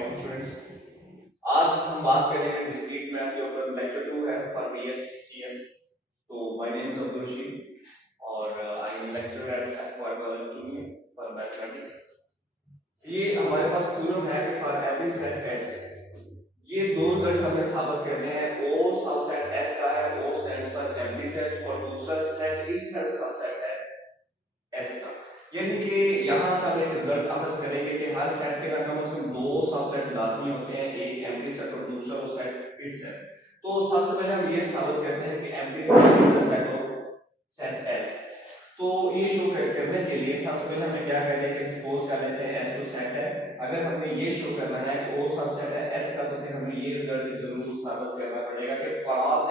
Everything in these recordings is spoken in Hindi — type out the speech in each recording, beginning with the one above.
वालेकुम स्टूडेंट्स। आज हम बात करेंगे डिस्क्रीट मैथ के ऊपर। लेक्चर 2 है फॉर BScs। तो my name is Abdul Rashid और I am lecturer at Esquire college junior for mathematics. ये हमारे पास थ्योरम है कि फॉर एवरी सेट S ये दो रिजल्ट हमें साबित करने हैं। O सबसेट S का है, O stands for every set, और दूसरा सेट इटसेल्फ सबसेट है S का। यानी कि यहाँ से हम एक रिजल्ट हासिल करेंगे कि हर सेट के अंदर कम से कम दो सबसेट लाजमी होते हैं, एक एम्प्टी सेट और दूसरा वो सेट इटसेल्फ। तो सबसे पहले हम ये साबित करते हैं कि empty set is the set of set S। तो ये शो करने के लिए सबसे पहले हमें क्या करना है कि सपोज कर लेते हैं S को सेट है। अगर हमने ये शो करना है कि O सबसेट है S का, तो फिर हमें ये रिजल्ट जरूर साबित करना पड़ेगा कि for all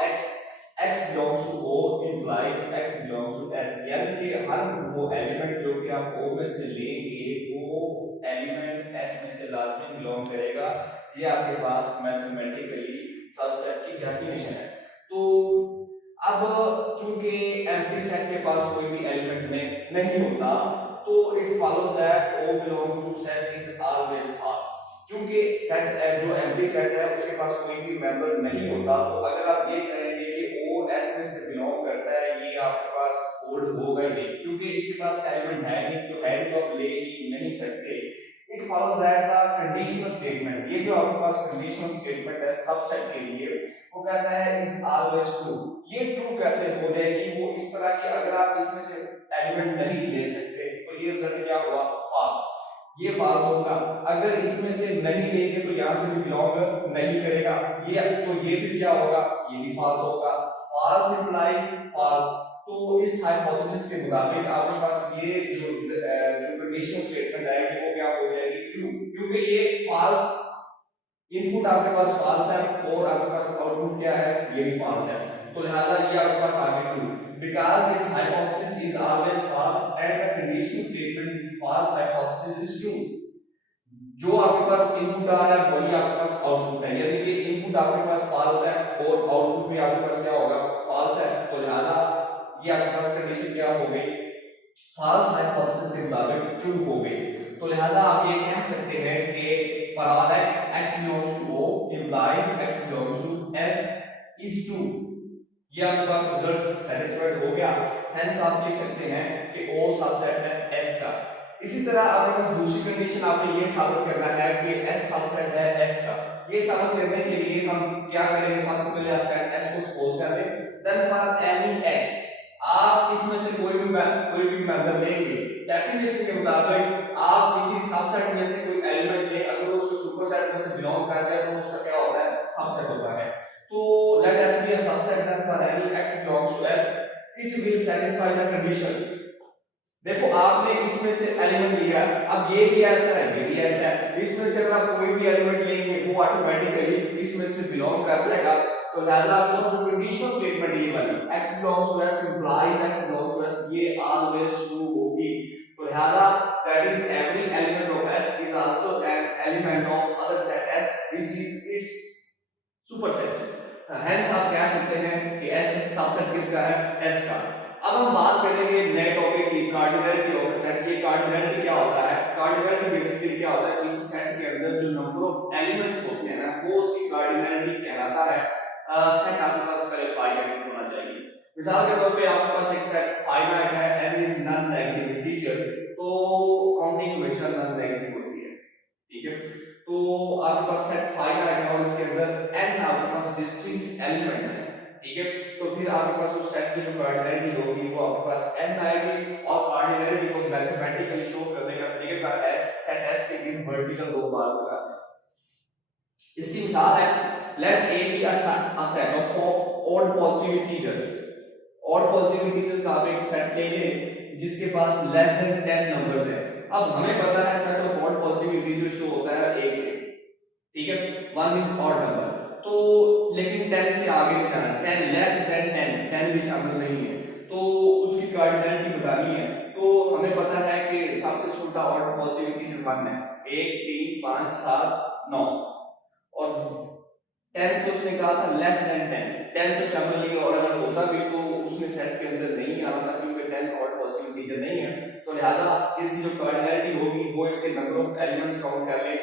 x belongs to O implies x belongs to S। यानी कि हर वो एलिमेंट जो कि आप O में से लेंगे वो एलिमेंट S में से लाजमी बिलोंग करेगा। ये आपके पास मैथमेटिकली सबसेट की डेफिनेशन है। तो अब चूंकि एम्प्टी सेट के पास कोई भी एलिमेंट नहीं होता, तो it follows that O belongs to set is always false। क्योंकि सेट जो एम्प्टी सेट है उसके पास कोई भी मेंबर नहीं होता, तो अगर आप ये कहेंगे कि O S में से बिलोंग करता है, ये आपके पास होल्ड होगा ही नहीं, क्योंकि इसके पास एलिमेंट है नहीं, तो है तो आप ले ही नहीं सकते। It follows that the conditional statement, ये जो आपके पास कंडीशनल स्टेटमेंट है सबसेट के लिए, वो कहता है इज ऑलवेज ट्रू। ये ट्रू कैसे हो जाएगी? वो इस तरह कि अगर आप इसमें से एलिमेंट नहीं ले सकते तो ये रिजल्ट क्या हुआ? फॉल्स। ये फॉल्स होगा। अगर इसमें से नहीं लेंगे तो यहां से भी बिलोंग नहीं करेगा, ये तो ये भी क्या होगा? ये भी फॉल्स होगा। False implies false. तो इस हाइपोथेसिस के मुताबिक आपके पास ये जो कंडीशनल स्टेटमेंट है वो क्या हो जाएगी? ट्रू, क्योंकि ये फॉल्स इनपुट आपके पास फॉल्स है और आपके पास आउटपुट क्या है? ये भी फॉल्स है, तो लिहाजा ये आपके पास आ गया true. Because its hypothesis is always false and the conditional statement false hypothesis is true. जो आपके पास इनपुट आ रहा है वही आपके पास आउटपुट है, यानी कि इनपुट आपके पास फॉल्स है और आउटपुट भी आपके पास क्या होगा? फॉल्स है, तो लिहाजा ये आपके पास कंडीशन क्या हो गई? फॉल्स हाइपोथेसिस के मुताबिक ट्रू हो गई। तो लिहाजा आप ये कह सकते हैं कि for all x belongs to O implies x belongs to S is true। ये आपके पास रिजल्ट सैटिस्फाइड हो गया। हेंस आप लिख सकते हैं कि O सबसेट है S का। इसी तरह आपके पास दूसरी कंडीशन आपने ये साबित करना है कि S सबसेट है S का। ये साबित करने के लिए हम क्या करेंगे? सबसे पहले आप सेट S को सपोज कर लें, देन फॉर एनी x आप इसमें से कोई भी मेंबर लेंगे। डेफिनेशन के मुताबिक आप किसी सबसेट में से कोई एलिमेंट ले, अगर उसको सुपरसेट में से बिलोंग कर जाए तो उसका क्या होता है? सबसेट होता है। तो let S be a subset then for any x belongs to S it will satisfy the condition। देखो आपने इसमें से एलिमेंट लिया, अब ये भी ऐसा है, ये भी ऐसा है, इसमें से अगर आप कोई भी एलिमेंट लेंगे वो ऑटोमेटिकली इसमें से बिलोंग कर जाएगा। तो लिहाजा आपको जो कंडीशनल स्टेटमेंट ये वाली x belongs to S implies x belongs to S ये ऑलवेज ट्रू होगी। तो लिहाजा that is every element of S is also an element of other set S which is its superset। Hence आप कह सकते हैं कि S सबसेट किसका है? S का। अब हम बात करेंगे नए टॉपिक की, कार्डिनैलिटी ऑफ अ सेट। ये कार्डिनैलिटी क्या होता है? कार्डिनैलिटी बेसिकली क्या होता है? किसी सेट के अंदर जो नंबर ऑफ एलिमेंट्स होते हैं ना, वो उसकी कार्डिनैलिटी कहलाता है। सेट आपके पास पहले फाइनाइट होना चाहिए। मिसाल के तौर पे आपके पास एक सेट फाइनाइट है, n is non negative integer, तो काउंटिंग हमेशा नॉन नेगेटिव होती है, ठीक है? तो आपके पास सेट फाइनाइट है और इसके अंदर n आपके पास डिस्टिंक्ट एलिमेंट्स हैं, ठीक है? तो फिर आपके पास उस सेट की जो कार्डिनैलिटी होगी वो आपके पास n आएगी, और कार्डिनैलिटी को मैथमेटिकली शो करने का तरीका है सेट S के गिवन वर्टिकल दो बार्स लगाना। इसकी मिसाल है let A be a set of odd positive integers। odd positive integers का आप एक सेट लेंगे जिसके पास लेस देन 10 नंबर्स है। अब हमें पता है set of odd positive integers show होता है 1 से, ठीक है? 1 इज odd नंबर, तो लेकिन 10 से आगे नहीं जाना, 10 लेस देन 10 भी शामिल नहीं है, तो उसकी कार्डिनैलिटी बतानी है। तो हमें पता है कि सबसे छोटा odd positive integer 1 है, 1 3 5 7 9, और 10 से उसने कहा था लेस देन 10 तो शामिल नहीं, और अगर होता भी तो उसने सेट के अंदर नहीं आना था, क्योंकि 10 और पॉजिटिव इंटीजर नहीं है। तो लिहाजा इसकी जो कार्डिनैलिटी होगी वो इसके नंबर ऑफ एलिमेंट्स काउंट कर ले,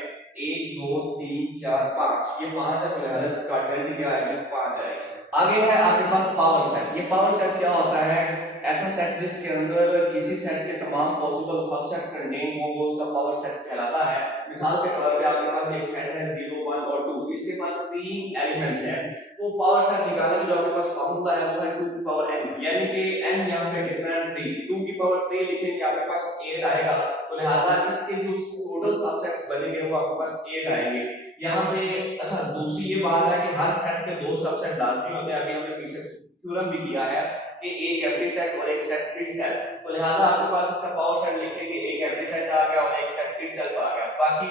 1 2 3 4 5, ये 5 है, तो लिहाजा इसका क्वाड्रेटिक क्या आएगी, 5 आएगी। आगे है आपके पास पावर सेट। ये पावर सेट क्या होता है, ऐसा सेट जिसके अंदर किसी सेट के तमाम पॉसिबल सबसेट्स कंटेन हो, वो उसका पावर सेट कहलाता है। मिसाल के तौर पे आपके पास एक सेट है 0 1 और 2, इसके पास 3 एलिमेंट्स हैं, तो पावर सेट निकालने में जो आपके पास फॉर्मूला है वो है 2 की पावर n, यानी कि n यहां पे कितना है 3, 2 की पावर 3 लिखेंगे आपके पास 8 आएगा, तो लिहाजा इसके जो टोटल सबसेट्स बनेंगे वो आपके पास 8 आएंगे। यहाँ पे अच्छा दूसरी ये बात है कि हर सेट के दो सबसेट लाजमी होते हैं, अभी हमने पीछे थ्योरम भी किया है कि एक एम्प्टी सेट और एक सेट फ्री सेट, तो लिहाजा आपके पास इसका पावर सेट लिखेंगे एक एम्प्टी सेट आ गया और एक सेट फ्री सेट आ गया। बाकी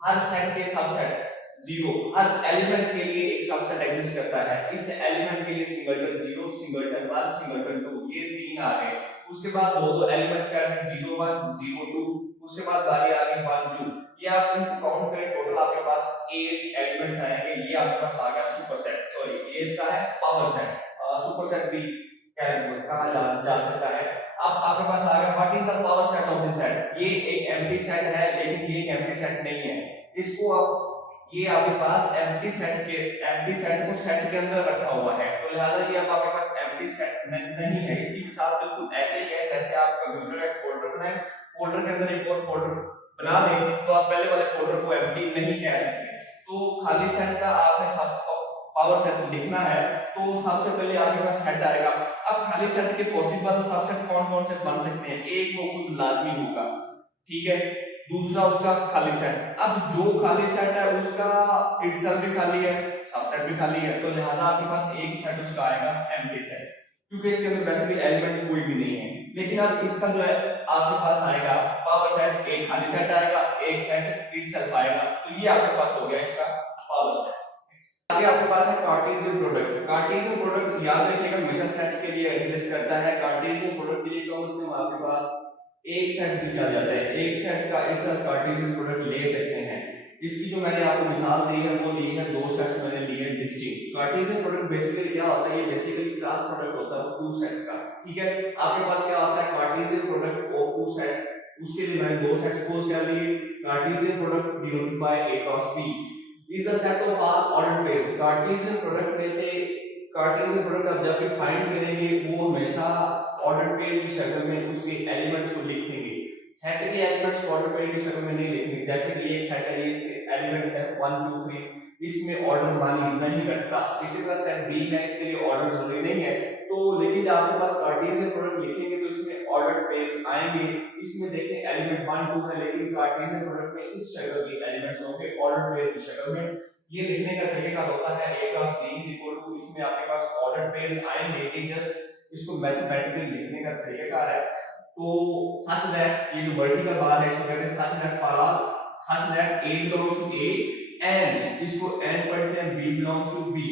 हर सेट के सबसेट 0, हर एलिमेंट के लिए एक सबसेट एग्जिस्ट करता है, इस एलिमेंट के लिए सिंगलटन 0 सिंगलटन 1 सिंगलटन 2, ये तीन आ गए। उसके बाद दो एलिमेंट्स का है 0 1 0 2, उसके बाद बारी आ गई 1 2, ये आप काउंट करें टोटल आपके पास 8 एलिमेंट्स आएंगे, ये आपके पास आ गया सुपरसेट, सॉरी ये इसका है पावर सेट, सुपरसेट भी कहा जा सकता है। अब आपके पास आ गया what is the power set of this set, ये एक एम्प्टी सेट है लेकिन ये एक एम्प्टी सेट नहीं है, इसको आप ये आपके पास एम्प्टी सेट को सेट के अंदर रखा हुआ है, तो लिहाजा ये अब आपके पास एम्प्टी सेट नहीं है। इसकी मिसाल बिल्कुल ऐसे ही है जैसे आप कंप्यूटर का एक फोल्डर बनाएं, फोल्डर के अंदर एक और फोल्डर बना दें, तो आप पहले वाले फोल्डर को एम्प्टी नहीं कह सकते। तो खाली सेट का आपने सब पावर सेट लिखना है, तो सबसे पहले आपके पास सेट आएगा। अब खाली सेट के पॉसिबल सबसेट कौन-कौन से बन सकते हैं, एक वो खुद लाजमी होगा, ठीक है, दूसरा उसका खाली सेट। अब जो खाली सेट है उसका इटसेल्फ भी खाली है, सबसेट भी खाली है, तो लिहाजा आपके पास एक सेट उसका आएगा एम्प्टी सेट, क्योंकि इसके अंदर वैसे भी एलिमेंट कोई भी नहीं है। लेकिन अब इसका जो है आपके पास आएगा पावर सेट, एक खाली सेट आएगा, एक सेट इटसेल्फ आएगा, तो ये आपके पास हो गया इसका पावर सेट। आगे आपके पास है कार्टेशियन प्रोडक्ट। कार्टेशियन प्रोडक्ट याद रखिएगा हमेशा सेट्स के लिए एग्जिस्ट करता है। कार्टेशियन प्रोडक्ट के लिए कम से कम आपके पास एक सेट भी चल जाता है, एक सेट का इटसेल्फ कार्टेशियन प्रोडक्ट ले सकते हैं। इसकी जो मैंने आपको मिसाल दी है वो दी है दो सेट्स मैंने लिए डिस्टिंक्ट। कार्टेशियन प्रोडक्ट बेसिकली क्या होता है, ये बेसिकली क्रॉस प्रोडक्ट होता है टू सेट्स का, ठीक है। आपके पास क्या होता है Cartesian product of two sets, उसके लिए मैंने दो सेट्स सपोज कर लिए। Cartesian product denoted by a cross b is a set of all ordered pairs। Cartesian product में से कार्टेशियन प्रोडक्ट आप जब भी फाइंड करेंगे वो हमेशा ऑर्डर पेयर की शक्ल में उसके एलिमेंट्स को लिखेंगे, सेट के एलिमेंट्स को ऑर्डर पेयर की शक्ल में नहीं लिखेंगे। जैसे कि एक सेट है, इसके एलिमेंट्स है 1 2 3, इसमें ऑर्डर मानी नहीं रखता, इसी तरह सेट बी है, इसके लिए ऑर्डर जरूरी नहीं है, तो लेकिन जब आपके पास कार्टेशियन प्रोडक्ट लिखेंगे तो इसमें ऑर्डर पेयर्स आएंगे। इसमें देखें एलिमेंट 1 2 है, लेकिन कार्टेशियन प्रोडक्ट में इस शक्ल के एलिमेंट्स होंगे ऑर्डर पेयर की शक्ल में। ये लिखने का तरीका होता है a cross b is equal to, इसमें आपके पास ऑर्डर पेयर्स आएंगे, ये जस्ट इसको मैथमेटिकली लिखने का तरीका है। तो सच दैट ये जो वर्टिकल बार है इसको कहते हैं such that for all, such that a belongs to a and इसको एंड पढ़ते हैं b बिलोंग्स टू b।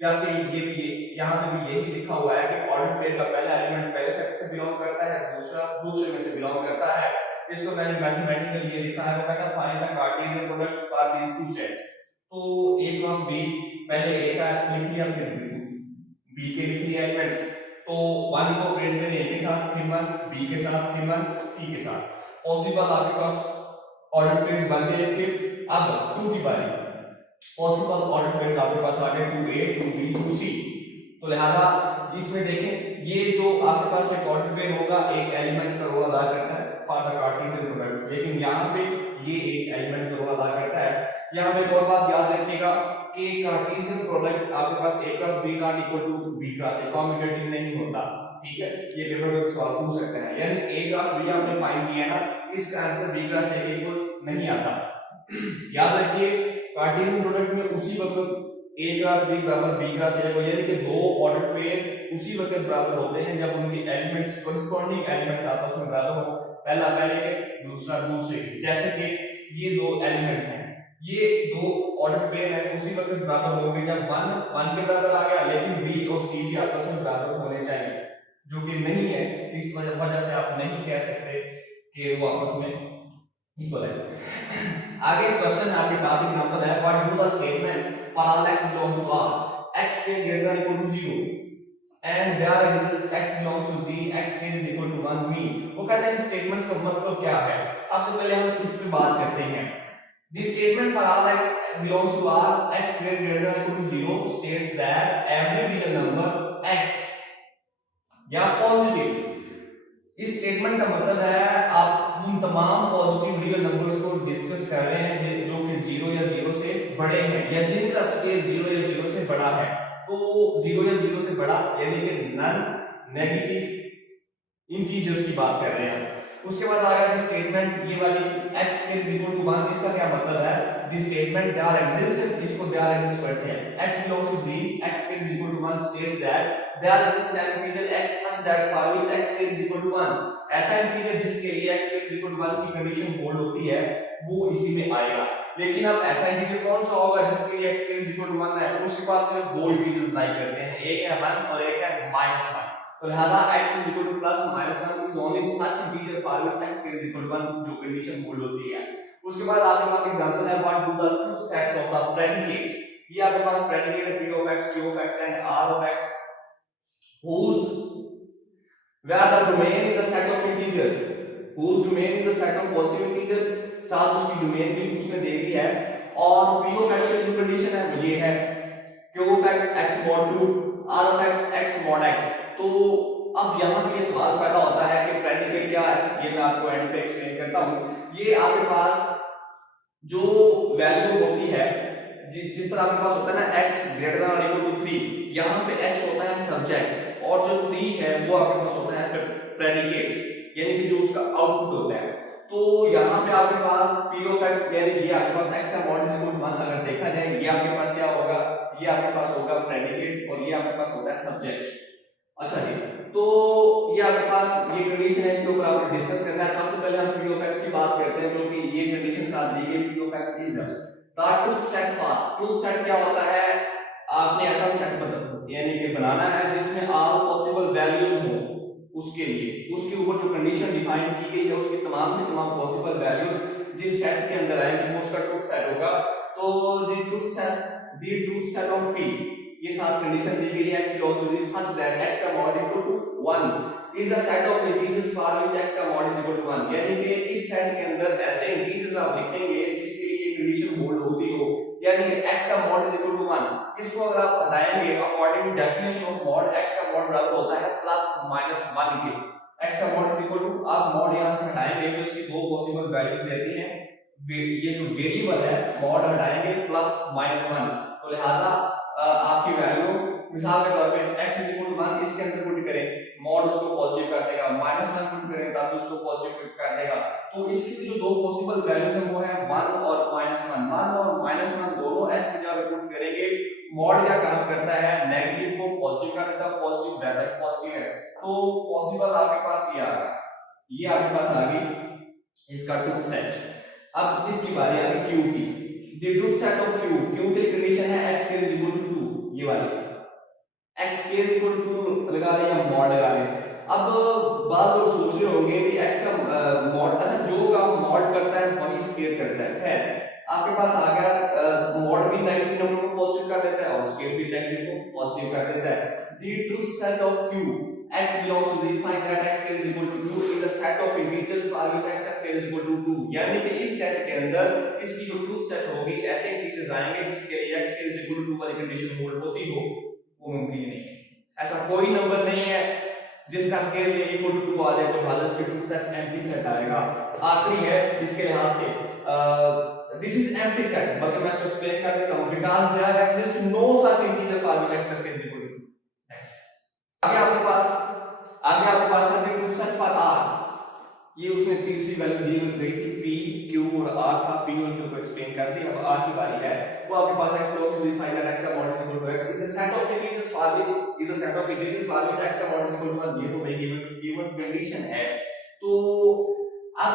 जबकि ये यहाँ पे भी यही लिखा हुआ है कि ऑर्डर पेयर का पहला एलिमेंट पहले सेट से बिलोंग करता है, दूसरा दूसरे में से बिलोंग करता है। इसको मैंने मैथमेटिकली ये लिखा है, वो कहता है find the cartesian product for these two sets. तो a क्रॉस b, पहले a का लिख लिया फिर b के लिख लिया एलिमेंट्स, तो 1 को प्रिंट करें a के साथ, फिर 1 b के साथ, फिर 1 c के साथ। पॉसिबल आपके पास ऑर्डर पेयर्स बन गए इसके। अब 2 की बारी, पॉसिबल ऑर्डर पेयर्स आपके पास आ गए 2a 2b 2c। तो लिहाजा इसमें देखें ये जो आपके पास एक ऑर्डर पेयर होगा एक एलिमेंट का रोल अदा करता है फॉर द कार्टेशियन प्रोडक्ट, लेकिन यहाँ पे ये एक एलिमेंट का रोल अदा करता है। यहाँ पे एक और बात याद रखिएगा कि कार्टेशियन प्रोडक्ट आपके पास a cross b not equal to b cross a, commutative नहीं होता, ठीक है। ये पेपर में सवाल पूछ सकते हैं, यानी a क्रॉस b आपने फाइंड किया ना, इसका आंसर b क्रॉस a के इक्वल नहीं आता। याद रखिए कार्टेशियन प्रोडक्ट में उसी वक्त a क्रॉस b बराबर b क्रॉस a हो, यानी कि दो ऑर्डर पेयर उसी वक्त बराबर होते हैं जब उनके एलिमेंट्स कोरिस्पोंडिंग एलिमेंट्स आपस में बराबर हो, पहला पहले के दूसरा दूसरे के। जैसे कि ये दो एलिमेंट्स हैं, ये दो ऑर्डर पेयर है उसी वक्त बराबर होंगे जब 1 के बराबर आ गया, लेकिन b और c भी आपस में बराबर होने चाहिए, जो कि नहीं है। इस वजह से आप नहीं कह सकते कि वो आपस में इक्वल है। आगे क्वेश्चन आपके पास एग्जांपल है, what do the statement for all x belongs to r, x के greater than equal to 0 and there exist x belongs to z, x is equal to 1 mean. वो कहते हैं स्टेटमेंट्स का मतलब क्या है। सबसे पहले हम इस पे बात करते हैं। The statement for all x belongs to R, x greater than or equal to 0 states that every real number x या पॉजिटिव। इस स्टेटमेंट का मतलब है आप उन तमाम पॉजिटिव रियल नंबर्स को डिस्कस कर रहे हैं जो कि 0 या 0 से बड़े हैं या जिनका स्केल 0 या 0 से बड़ा है। तो 0 या 0 से बड़ा यानी कि नॉन नेगेटिव इंटीजर्स की बात कर रहे हैं। उसके बाद आएगा द स्टेटमेंट ये वाली x is equal to 1, इसका क्या मतलब है? द स्टेटमेंट there exists, इसको there exist करते हैं। x belongs to z, x is equal to 1 states that there exists an integer x such that for which x is equal to 1, ऐसा इंटीजर जिसके लिए x is equal to 1 की कंडीशन होल्ड होती है वो इसी में आएगा। लेकिन अब ऐसा इंटीजर कौन सा होगा जिसके लिए x is equal to 1 है? उसके पास सिर्फ दो इंटीजर्स लाई करते हैं, एक है 1 और एक है -1। तो लिहाजा x is equal to plus minus 1 is only such integer for which x is equal to 1 जो कंडीशन होल्ड होती है। उसके बाद आपके पास एग्जांपल है what do the two sets of the predicate, ये आपके पास predicate है p of x, q of x and r of x whose where the domain is a set of integers, whose domain is a set of positive integers, साथ उसकी डोमेन भी उसने दे दी है। और p of x की जो कंडीशन है वो ये है q of x x mod 2, r of x x mod x। तो अब यहाँ पे ये सवाल पैदा होता है कि प्रेडिकेट क्या है, ये मैं आपको एंड पे एक्सप्लेन करता हूँ। ये आपके पास जो वैल्यू होती है जिस तरह आपके पास होता है ना x ग्रेटर देन और इक्वल टू 3, यहाँ पे x होता है सब्जेक्ट और जो 3 है वो आपके पास होता है प्रेडिकेट यानी कि जो उसका आउटपुट होता है। तो यहाँ पे आपके पास p of x यानी ये आपके पास x का मॉड इज इक्वल टू 1 अगर देखा जाए, ये आपके पास क्या होगा, ये आपके पास होगा प्रेडिकेट और ये आपके पास होता है सब्जेक्ट। अच्छा जी, तो ये आपके पास ये कंडीशन है के ऊपर आपने डिस्कस करना है। सबसे पहले हम p of x की बात करते हैं क्योंकि ये कंडीशन साथ दी गई p of x is the truth set for. Truth set क्या होता है, आपने ऐसा सेट यानी कि बनाना है जिसमें ऑल पॉसिबल वैल्यूज हो, उसके लिए उसके ऊपर जो कंडीशन डिफाइन की गई है उसकी तमाम के तमाम पॉसिबल वैल्यूज जिस सेट के अंदर आएंगे वो उसका ट्रूथ सेट होगा। तो the truth set of p, ये साथ कंडीशन दी गई है x belongs to this such that x का mod equal to 1 is a set of integers for which x का mod is equal to 1, यानी कि इस सेट के अंदर ऐसे इंटीजर्स आप लिखेंगे जिसके लिए ये कंडीशन होल्ड होती हो, यानी कि x का mod is equal to 1। इसको अगर आप हटाएंगे according to definition of mod, x का mod बराबर होता है प्लस माइनस 1 के। x का mod is equal टू, आप mod यहां से हटाएंगे तो इसकी दो पॉसिबल वैल्यूज देती हैं, ये जो वेरिएबल है mod हटाएंगे प्लस माइनस 1, तो लिहाजा आपकी वैल्यू मिसाल के तौर पे x इज इक्वल टू 1 इसके अंदर पुट करें, मॉड उसको पॉजिटिव कर देगा, -1 पुट करें तब भी उसको पॉजिटिव कर देगा। तो इसकी जो दो पॉसिबल वैल्यूज हैं वो है 1 और -1। 1 और -1 दोनों x की जगह पुट करेंगे, मॉड क्या काम करता है, नेगेटिव को पॉजिटिव कर देता है, पॉजिटिव रहता है पॉजिटिव है। तो पॉसिबल आपके पास ये आ गया, ये आपके पास आ गई इसका ट्रूथ सेट। अब इसकी बारी आ गई q की। The truth set of q, q की कंडीशन है x is equal to 2, ये वाली x is equal to 2 लगा रहे या मॉड लगा रहे। अब बात लोग सोच रहे होंगे कि x का मॉड, अच्छा जो काम मॉड करता है वही स्केल करता है। खैर आपके पास आ गया मॉड भी नेगेटिव नंबर को पॉजिटिव कर देता है और स्केल भी नेगेटिव को पॉजिटिव कर देता है। The truth set of q x belongs to the sign that x is equal to 2 is a set of integers for which x is equal to 2, यानी कि इस सेट के अंदर इसकी जो ट्रूथ सेट होगी ऐसे इंटीजर्स आएंगे जिसके लिए x is equal to 2 वाली कंडीशन होल्ड होती हो, वो मुमकिन नहीं है। ऐसा कोई नंबर नहीं है जिसका स्केल में इक्वल टू 2 आ जाए, तो हालांकि इसके ट्रूथ सेट एम्प्टी सेट आएगा। आखिरी है इसके लिहाज से दिस इज एम्प्टी सेट, बल्कि मैं इसको एक्सप्लेन कर देता हूं, because there exist no such integer for which x is equal to 2। Next आगे आपके पास है ट्रूथ सेट फॉर r, ये उसने तीसरी वैल्यू दी गई थी p q और r था, p और q को एक्सप्लेन कर दिया। अब r की बारी है, वो आपके पास x belongs to the sign that x का mod is equal to x is a set of integers for which x का mod is equal to 1, ये तो भाई गिवन कंडीशन है। तो अब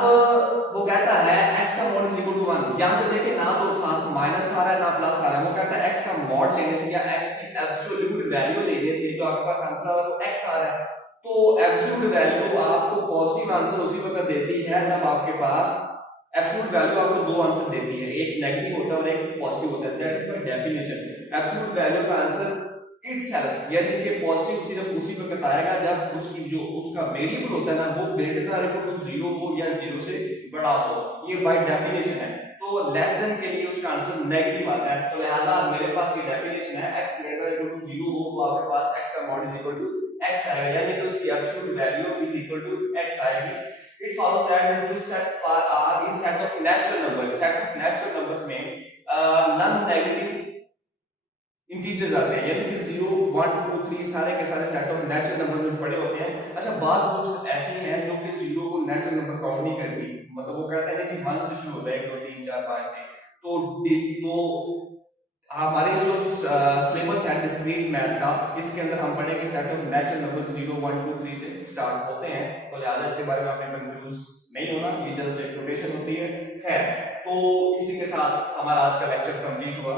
वो कहता है x का mod is equal to 1, यहां पे देखिए ना तो साथ माइनस आ रहा है ना प्लस आ रहा है, वो कहता है x का mod लेने से या x की एब्सोल्यूट वैल्यू लेने से जो आपके पास आंसर आ रहा है वो x आ रहा है। तो एब्सोल्यूट वैल्यू आपको पॉजिटिव आंसर उसी वक्त देती है जब आपके पास एब्सोल्यूट वैल्यू आपको दो आंसर देती है, एक नेगेटिव होता है और एक पॉजिटिव होता है। That is by definition absolute value का आंसर इटसेल्फ यानी कि पॉजिटिव सिर्फ उसी वक्त आएगा जब उसकी जो उसका वेरिएबल होता है ना वो ग्रेटर देन इक्वल टू 0 हो या 0 से बड़ा हो, ये बाय डेफिनेशन है। तो तो लेस देन के लिए उसका आंसर नेगेटिव आता है। तो लिहाजा मेरे पास ये डेफिनेशन है x ग्रेटर इक्वल टू 0 हो तो आपके पास x का mod is equal to x आएगा, यानी कि उसकी absolute value is equal to x आएगी। It follows that the true set for r is set of natural numbers. Set of natural numbers में नॉन नेगेटिव इंटीजर्स आते हैं, यानी कि 0 1 2 3 सारे के सारे सेट ऑफ नेचुरल नंबर में पड़े होते हैं। अच्छा, बाज बुक्स ऐसी हैं जो कि 0 को नेचुरल नंबर काउंट नहीं करती, मतलब वो कहते हैं कि 1 से शुरू होता है 1 2 3 4 5 से। तो हमारे जो सिलेबस है डिस्क्रीट मैथ का, इसके अंदर हम पढ़ेंगे सेट ऑफ नेचुरल नंबर्स 0 1 2 3 से स्टार्ट होते हैं। तो लिहाजा इसके बारे में आपने कंफ्यूज नहीं होना, ये जस्ट एक नोटेशन होती है। खैर, तो इसी के साथ हमारा आज का लेक्चर कंप्लीट हुआ।